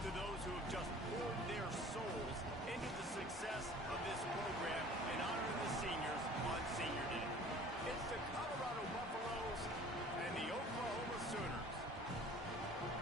to those who have just poured their souls into the success of this program in honor of the seniors on Senior Day. It's the Colorado Buffaloes and the Oklahoma Sooners.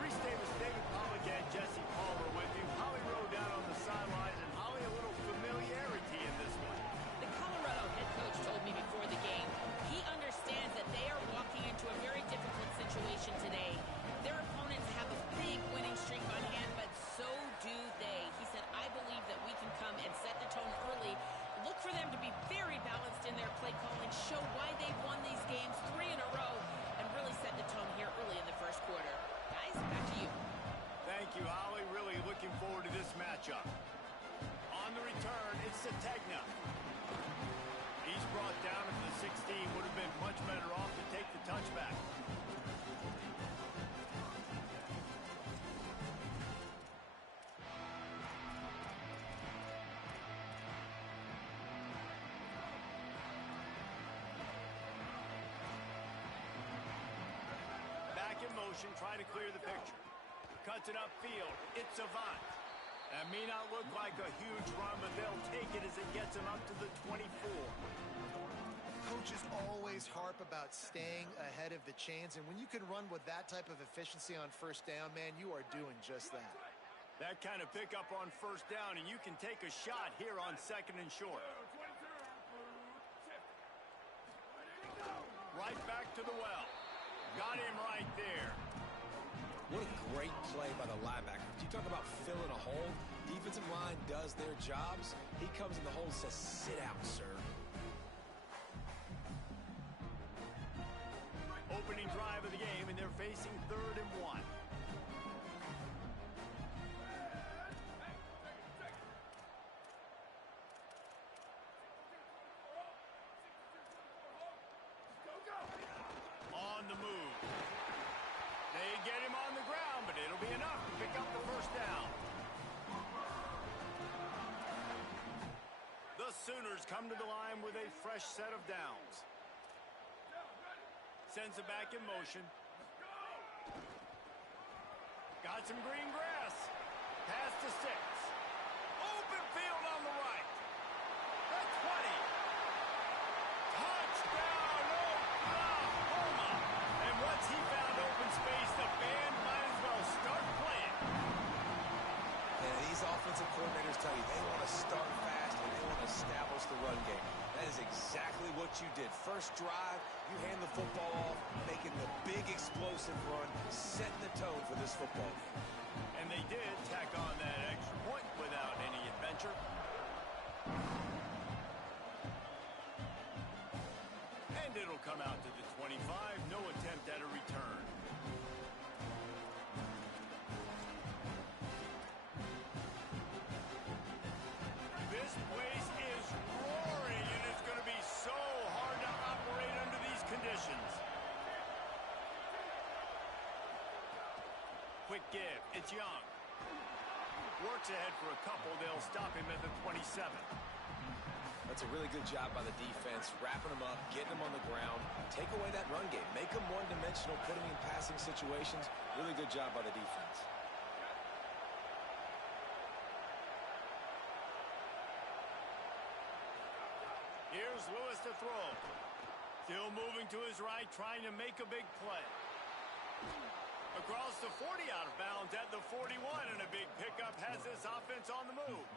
Reese Davis, David Pollack, and Jesse Palmer with you. Holly Rowe down on the sidelines, and Holly, a little familiarity in this one. The Colorado head coach told me before the game he understands that they are walking into a very difficult situation today. Their opponents have a big winning streak on hand, but so do they. He said, I believe that we can come and set the tone early. Look for them to be very balanced in their play calling, show why they've won these games 3 in a row, and really set the tone here early in the first quarter. Guys, back to you. Thank you, Holly. Really looking forward to this matchup. On the return, it's Sategna. He's brought down at the 16. Would have been much better off to take the touchback. Back in motion, trying to clear the picture. Cuts it upfield. It's Avant. That may not look like a huge run, but they'll take it as it gets him up to the 24. Coaches always harp about staying ahead of the chains, and when you can run with that type of efficiency on first down, man, you are doing just that. That kind of pickup on first down, and you can take a shot here on 2nd and short. Right back to the well. Got him right there. What a great play by the linebacker. You talk about filling a hole. Defensive line does their jobs. He comes in the hole and says, sit down, sir. Opening drive of the game, and they're facing 3rd and 1. On the move. They get him on the ground, but it'll be enough to pick up the first down. The Sooners come to the line with a fresh set of downs. Sends it back in motion. Got some green grass. Pass to 6. Open field on the right. The 20. Touchdown, Oklahoma. And once he found open space, the band might as well start playing. And these offensive coordinators tell you they want to start fast and they want to establish the run game. That is exactly what you did. First drive, you hand the football off, making the big explosive run, setting the tone for this football game. And they did tack on that extra point without any adventure. And it'll come out to the 25. No attempt at a return. This place is roaring, and it's going to be so hard to operate under these conditions. Quick give. It's Young. Works ahead for a couple. They'll stop him at the 27. That's a really good job by the defense, wrapping them up, getting them on the ground, take away that run game, make them one-dimensional, put them in passing situations. Really good job by the defense. Here's Lewis to throw. Still moving to his right, trying to make a big play. Across the 40, out of bounds at the 41, and a big pickup has this offense on the move.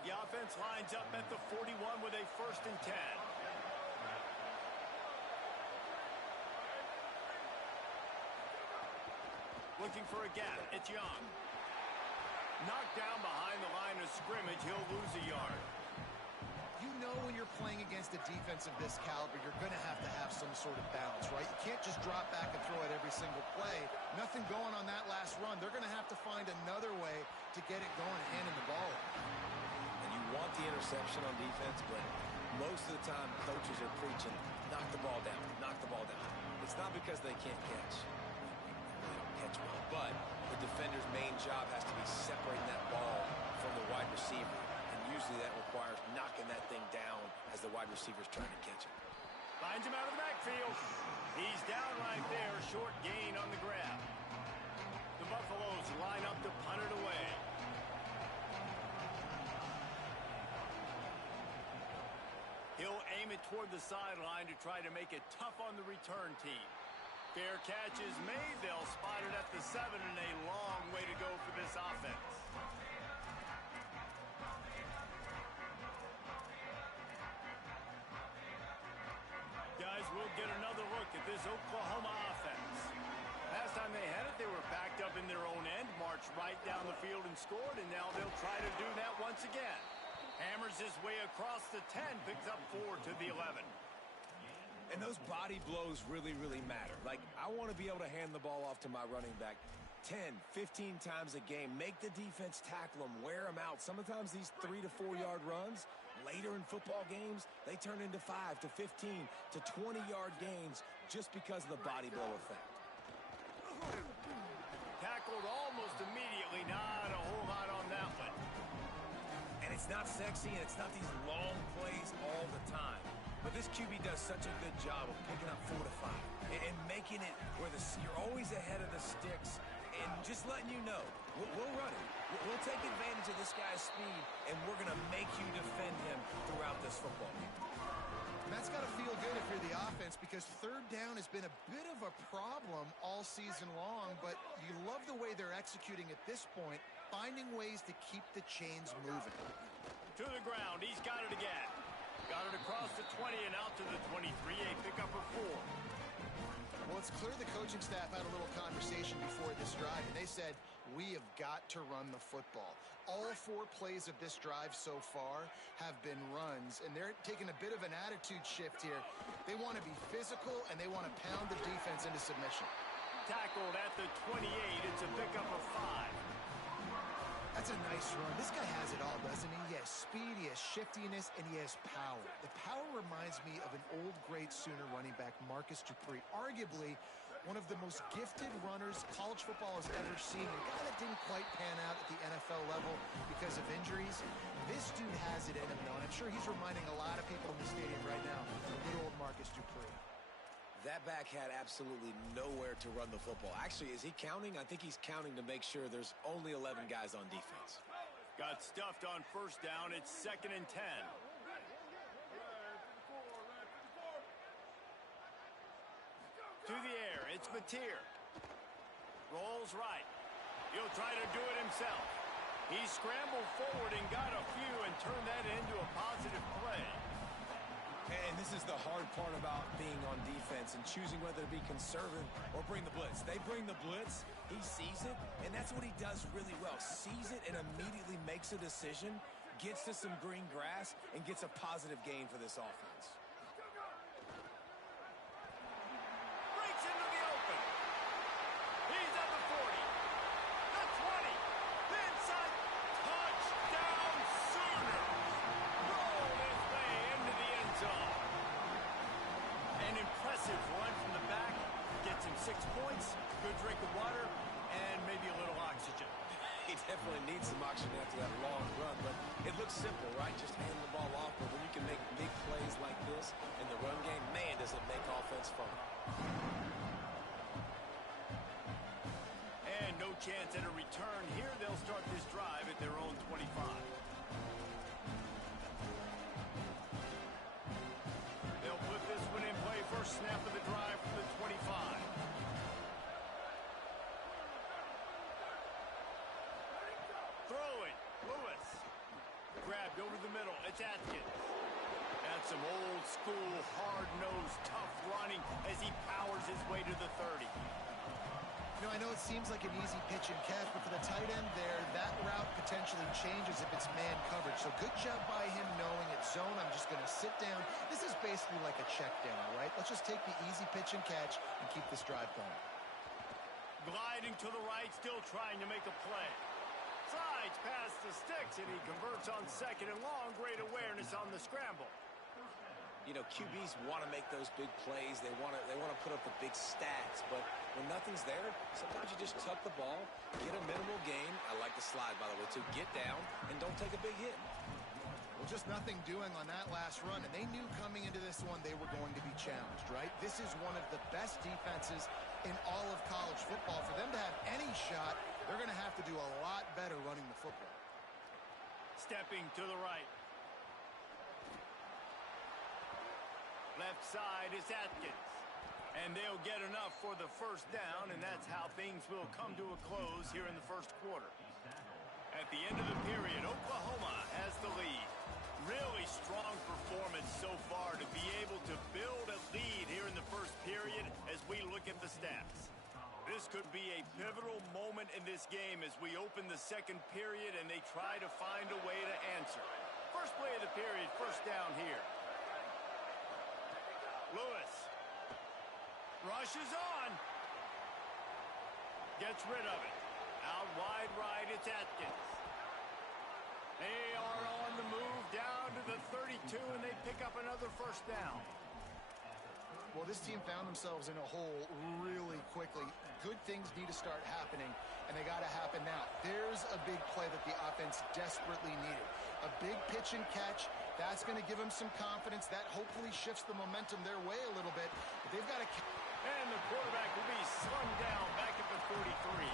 The offense lines up at the 41 with a 1st and 10. Looking for a gap. It's Young. Knocked down behind the line of scrimmage. He'll lose a yard. You know when you're playing against a defense of this caliber, you're going to have some sort of balance, right? You can't just drop back and throw it every single play. Nothing going on that last run. They're going to have to find another way to get it going, handing the ball off. And you want the interception on defense, but most of the time coaches are preaching, knock the ball down, knock the ball down. It's not because they can't catch. They don't catch well, but the defender's main job has to be separating that ball from the wide receiver. Usually that requires knocking that thing down as the wide receiver's trying to catch it. Finds him out of the backfield. He's down right there, short gain on the grab. The Buffaloes line up to punt it away. He'll aim it toward the sideline to try to make it tough on the return team. Fair catch is made. They'll spot it at the 7, and a long way to go for this offense. Guys, we'll get another look at this Oklahoma offense. Last time they had it, they were backed up in their own end, marched right down the field and scored, and now they'll try to do that once again. Hammers his way across the 10, picks up 4 to the 11. And those body blows really, really matter. Like, I want to be able to hand the ball off to my running back 10, 15 times a game. Make the defense tackle them, wear them out. Sometimes these 3 to 4 yard runs, later in football games, they turn into 5 to 15 to 20 yard gains just because of the body blow effect. Tackled almost immediately. Not a whole lot on that one. And it's not sexy, and it's not these long plays all the time. But this QB does such a good job of picking up 4 to 5 and making it where you're always ahead of the sticks and just letting you know, we'll run it. We'll take advantage of this guy's speed, and we're going to make you defend him throughout this football game. And that's got to feel good if you're the offense, because third down has been a bit of a problem all season long, but you love the way they're executing at this point, finding ways to keep the chains moving. To the ground. He's got it again. Got it across the 20 and out to the 23. A pickup of 4. Well, it's clear the coaching staff had a little conversation before this drive, and they said, we have got to run the football. All 4 plays of this drive so far have been runs, and they're taking a bit of an attitude shift here. They want to be physical, and they want to pound the defense into submission. Tackled at the 28. It's a pickup of 5. That's a nice run. This guy has it all, doesn't he? He has speed, he has shiftiness, and he has power. The power reminds me of an old, great Sooner running back, Marcus Dupree. Arguably one of the most gifted runners college football has ever seen. A guy that didn't quite pan out at the NFL level because of injuries. This dude has it in him, though, and I'm sure he's reminding a lot of people in the stadium right now of good old Marcus Dupree. That back had absolutely nowhere to run the football. Actually, is he counting? I think he's counting to make sure there's only 11 guys on defense. Got stuffed on first down. It's 2nd and 10. To the air. It's Mateer. Rolls right. He'll try to do it himself. He scrambled forward and got a few and turned that into a positive play. And this is the hard part about being on defense and choosing whether to be conservative or bring the blitz. They bring the blitz, he sees it, and that's what he does really well. Sees it and immediately makes a decision, gets to some green grass, and gets a positive gain for this offense. Breaks into the open. He's at the 40. The 20. The inside. Touchdown Sooners. Rolled his way into the end zone. An impressive run from the back. Gets him 6 points, good drink of water, and maybe a little oxygen. He definitely needs some oxygen after that long run, but it looks simple, right? Just hand the ball off, but when you can make big plays like this in the run game, man, does it make offense fun. And no chance at a return here. They'll start this drive at their own 25. They'll put this one in play. First snap of the drive from the 25. Throwing. Lewis. Grabbed over the middle. It's Atkins. That's some old school, hard-nosed, tough running as he powers his way to the 30. You know, I know it seems like an easy pitch and catch, but for the tight end there, that route potentially changes if it's man coverage. So good job by him knowing it's zone. I'm just going to sit down. This is basically like a check down, right? Let's just take the easy pitch and catch and keep this drive going. Gliding to the right, still trying to make a play. Slides past the sticks, and he converts on 2nd and long. Great awareness on the scramble. You know, QBs want to make those big plays. They want to put up the big stats, but when nothing's there, sometimes you just tuck the ball, get a minimal gain. I like the slide, by the way, too. Get down and don't take a big hit. Well, just nothing doing on that last run, and they knew coming into this one they were going to be challenged, right? This is one of the best defenses in all of college football. For them to have any shot, they're going to have to do a lot better running the football. Stepping to the right. Left side is Atkins. And they'll get enough for the first down, and that's how things will come to a close here in the first quarter. At the end of the period, Oklahoma has the lead. Really strong performance so far to be able to build a lead here in the first period as we look at the stats. This could be a pivotal moment in this game as we open the second period and they try to find a way to answer. First play of the period, first down here. Lewis rushes on. Gets rid of it. Out wide right, it's Atkins. They are on the move down to the 32, and they pick up another first down. Well, this team found themselves in a hole really quickly. Good things need to start happening, and they got to happen now. There's a big play that the offense desperately needed. A big pitch and catch. That's going to give them some confidence. That hopefully shifts the momentum their way a little bit. But they've got to... And the quarterback will be slung down back at the 43.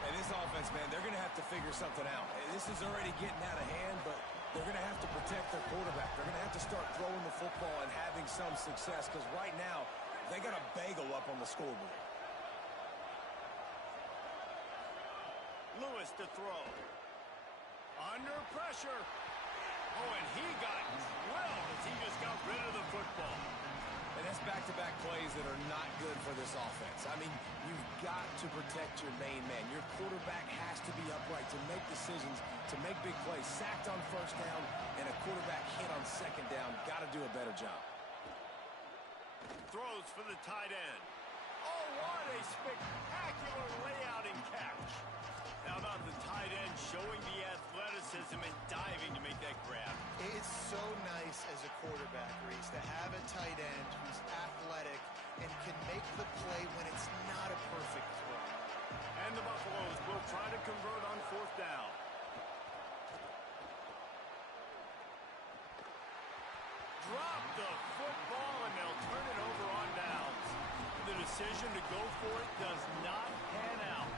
And this offense, man, they're going to have to figure something out. This is already getting out of hand, but they're going to have to protect their quarterback. They're going to have to start throwing the football and having some success because right now they got a bagel up on the scoreboard. Lewis to throw. Under pressure. Oh, and he got drilled as he just got rid of the football. And that's back-to-back plays that are not good for this offense. I mean, you've got to protect your main man. Your quarterback has to be upright to make decisions, to make big plays. Sacked on first down and a quarterback hit on second down. Got to do a better job. Throws for the tight end. Oh, what a spectacular layout and catch. How about the tight end showing the athleticism and diving to make that grab? It's so nice as a quarterback, Reese, to have a tight end who's athletic and can make the play when it's not a perfect throw. And the Buffaloes will try to convert on fourth down. Drop the football, and they'll turn it over on downs. The decision to go for it does not pan out.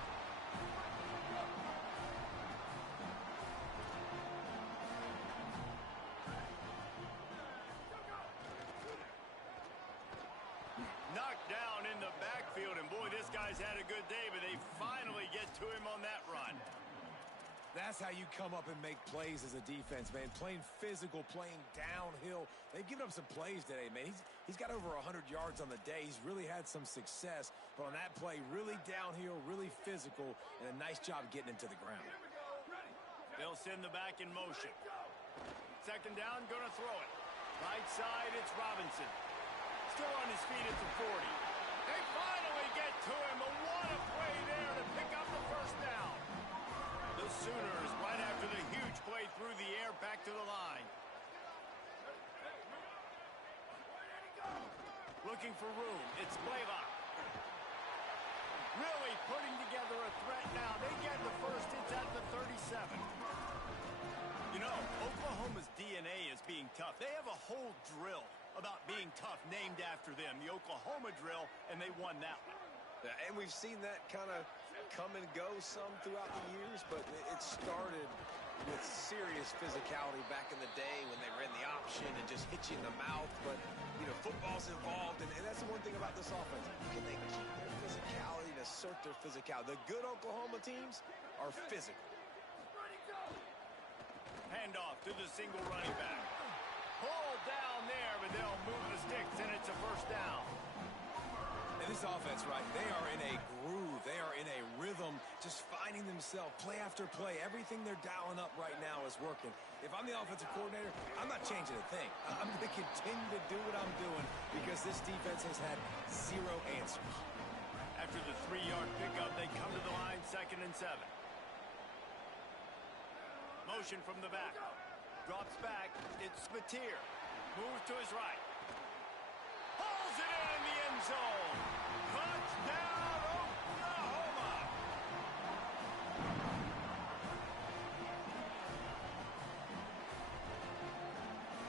Knocked down in the backfield, and boy, this guy's had a good day, but they finally get to him on that run. That's how you come up and make plays as a defense, man. Playing physical, playing downhill. They've given up some plays today, man. He's got over 100 yards on the day. He's really had some success. But on that play, really downhill, really physical, and a nice job getting him to the ground. They'll send the back in motion. Second down, going to throw it. Right side, it's Robinson. Still on his feet at the 40. They finally get to him. But what a play there to pick up the first down. The Sooners, right after the huge play through the air, back to the line. Looking for room. It's Blaylock. Really putting together a threat now. They get the first. It's at the 37. You know, Oklahoma's DNA is being tough. They have a whole drill about being tough named after them, the Oklahoma drill, and they won that one. Yeah, and we've seen that kind of come and go some throughout the years, but it started with serious physicality back in the day when they ran the option and just hit you in the mouth. But, you know, football's involved, and that's the one thing about this offense. Can they keep their physicality and assert their physicality? The good Oklahoma teams are physical. Handoff to the single running back. Pull down there, but they'll move the sticks, and it's a first down. And this offense, right, they are in a groove. They are in a rhythm, just finding themselves play after play. Everything they're dialing up right now is working. If I'm the offensive coordinator, I'm not changing a thing. I'm going to continue to do what I'm doing because this defense has had zero answers. After the 3-yard pickup, they come to the line, 2nd and 7. Motion from the back. Drops back. It's Spatier. Moves to his right. Pulls it in the end zone. Touchdown, Oklahoma.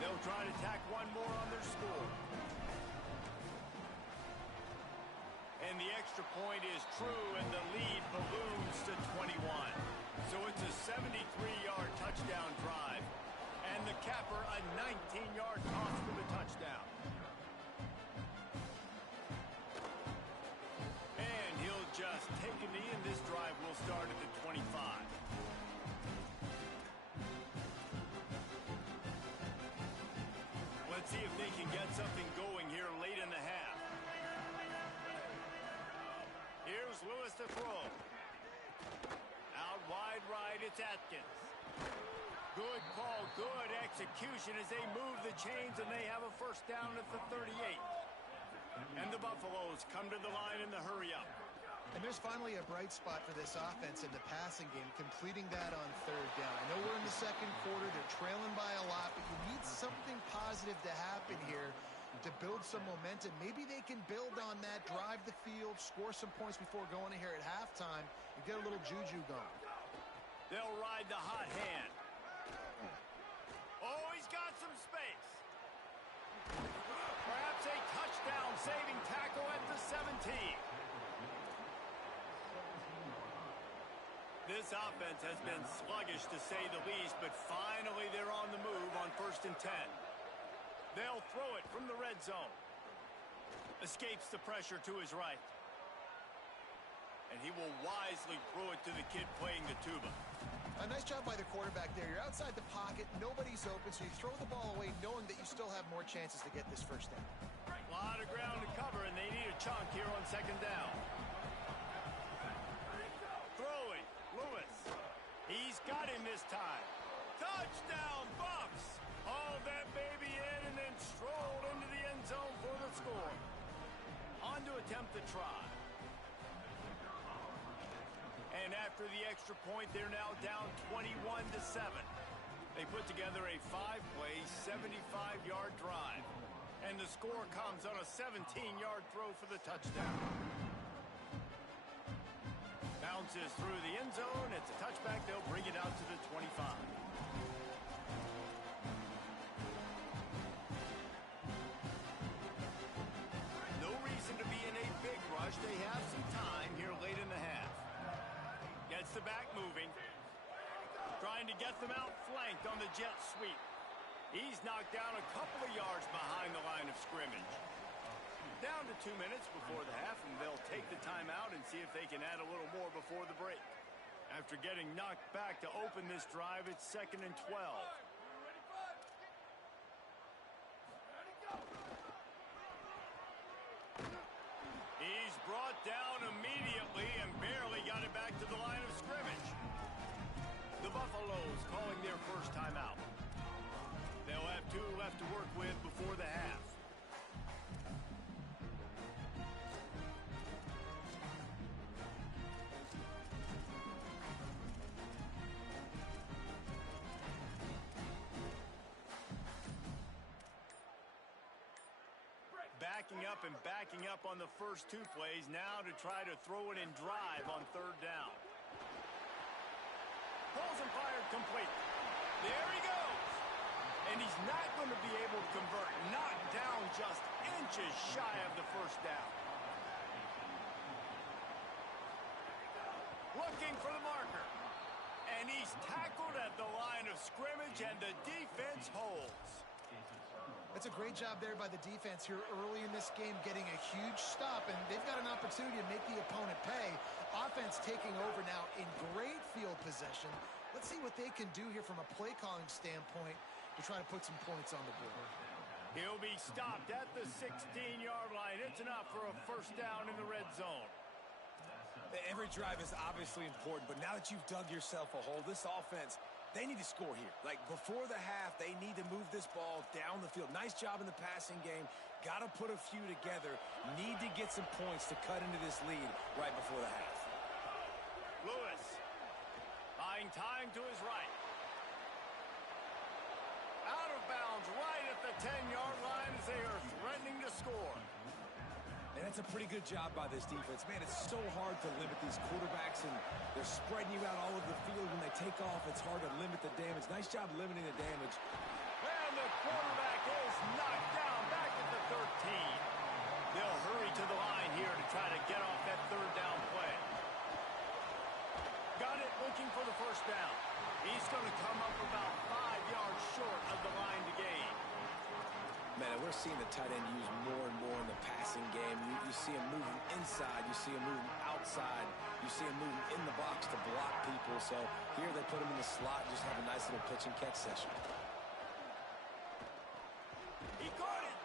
They'll try to tack one more on their score. And the extra point is true, and the lead balloons to 21. So it's a 73-yard touchdown drive. And the capper, a 19-yard toss for the touchdown. And he'll just take a knee, and this drive will start at the 25. Let's see if they can get something going here late in the half. Here's Lewis to throw. Out wide right, it's Atkins. Good call, good execution as they move the chains, and they have a first down at the 38. And the Buffaloes come to the line in the hurry-up. And there's finally a bright spot for this offense in the passing game, completing that on third down. I know we're in the second quarter. They're trailing by a lot, but you need something positive to happen here to build some momentum. Maybe they can build on that, drive the field, score some points before going here at halftime, and get a little juju going. They'll ride the hot hand. Oh, he's got some space. Perhaps a touchdown-saving tackle at the 17. This offense has been sluggish, to say the least, but finally they're on the move on 1st and 10. They'll throw it from the red zone. Escapes the pressure to his right. And he will wisely throw it to the kid playing the tuba. A nice job by the quarterback there. You're outside the pocket, nobody's open, so you throw the ball away knowing that you still have more chances to get this first down. A lot of ground to cover, and they need a chunk here on 2nd down. Throwing, Lewis. He's got him this time. Touchdown, Buffs! Hauled that baby in and then strolled into the end zone for the score. On to attempt the try. And after the extra point, they're now down 21-7. They put together a 5-play, 75-yard drive. And the score comes on a 17-yard throw for the touchdown. Bounces through the end zone. It's a touchback. They'll bring it out to the 25. No reason to be in a big rush. They have some time here late in the half. Gets the back moving. Trying to get them outflanked on the jet sweep. He's knocked down a couple of yards behind the line of scrimmage. Down to 2 minutes before the half, and they'll take the timeout and see if they can add a little more before the break. After getting knocked back to open this drive, it's 2nd and 12. He's brought down immediately and barely got it back to the line of scrimmage. The Buffaloes calling their first timeout. They'll have 2 left to work with before the half. Backing up on the first 2 plays now to try to throw it in drive on 3rd down. Pulls and fired complete. There he goes. And he's not going to be able to convert. Knocked down just inches shy of the first down. Looking for the marker. And he's tackled at the line of scrimmage, and the defense holds. That's a great job there by the defense here early in this game, getting a huge stop, and they've got an opportunity to make the opponent pay. Offense taking over now in great field possession. Let's see what they can do here from a play calling standpoint to try to put some points on the board. He'll be stopped at the 16-yard line. It's enough for a first down in the red zone. Every drive is obviously important, but now that you've dug yourself a hole, this offense, they need to score here. Like, before the half, they need to move this ball down the field. Nice job in the passing game. Got to put a few together. Need to get some points to cut into this lead right before the half. Lewis buying time to his right. Out of bounds right at the 10-yard line as they are threatening to score. And that's a pretty good job by this defense. Man, it's so hard to limit these quarterbacks, and they're spreading you out all over the field. When they take off, it's hard to limit the damage. Nice job limiting the damage. And the quarterback is knocked down back at the 13. They'll hurry to the line here to try to get Man, and we're seeing the tight end used more and more in the passing game. You see him moving inside. You see him moving outside. You see him moving in the box to block people. So here they put him in the slot and just have a nice little pitch and catch session. He caught it.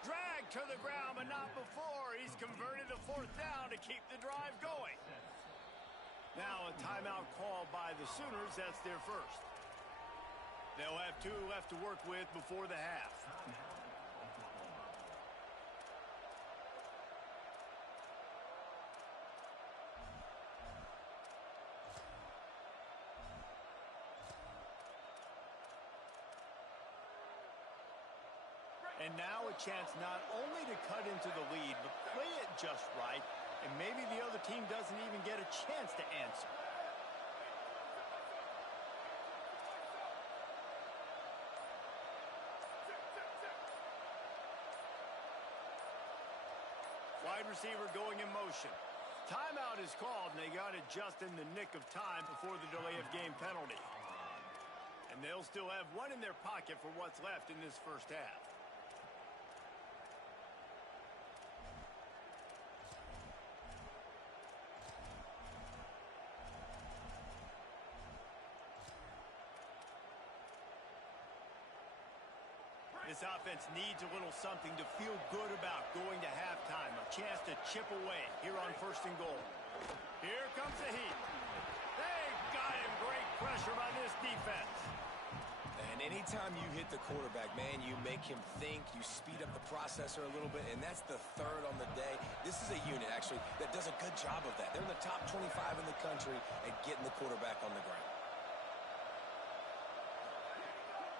Dragged to the ground, but not before. He's converted the fourth down to keep the drive going. Now a timeout called by the Sooners. That's their first. They'll have 2 left to work with before the half. And now a chance not only to cut into the lead, but play it just right, and maybe the other team doesn't even get a chance to answer. Wide receiver going in motion. Timeout is called, and they got it just in the nick of time before the delay of game penalty. And they'll still have 1 in their pocket for what's left in this first half. This offense needs a little something to feel good about going to halftime. A chance to chip away here on 1st and goal. Here comes the heat. They got him. Great pressure by this defense. And anytime you hit the quarterback, man, you make him think, you speed up the processor a little bit, and that's the 3rd on the day. This is a unit, actually, that does a good job of that. They're in the top 25 in the country at getting the quarterback on the ground.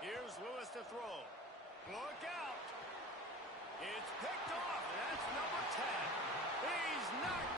Here's Lewis to throw. Look out! It's picked off. That's number 10. He's knocked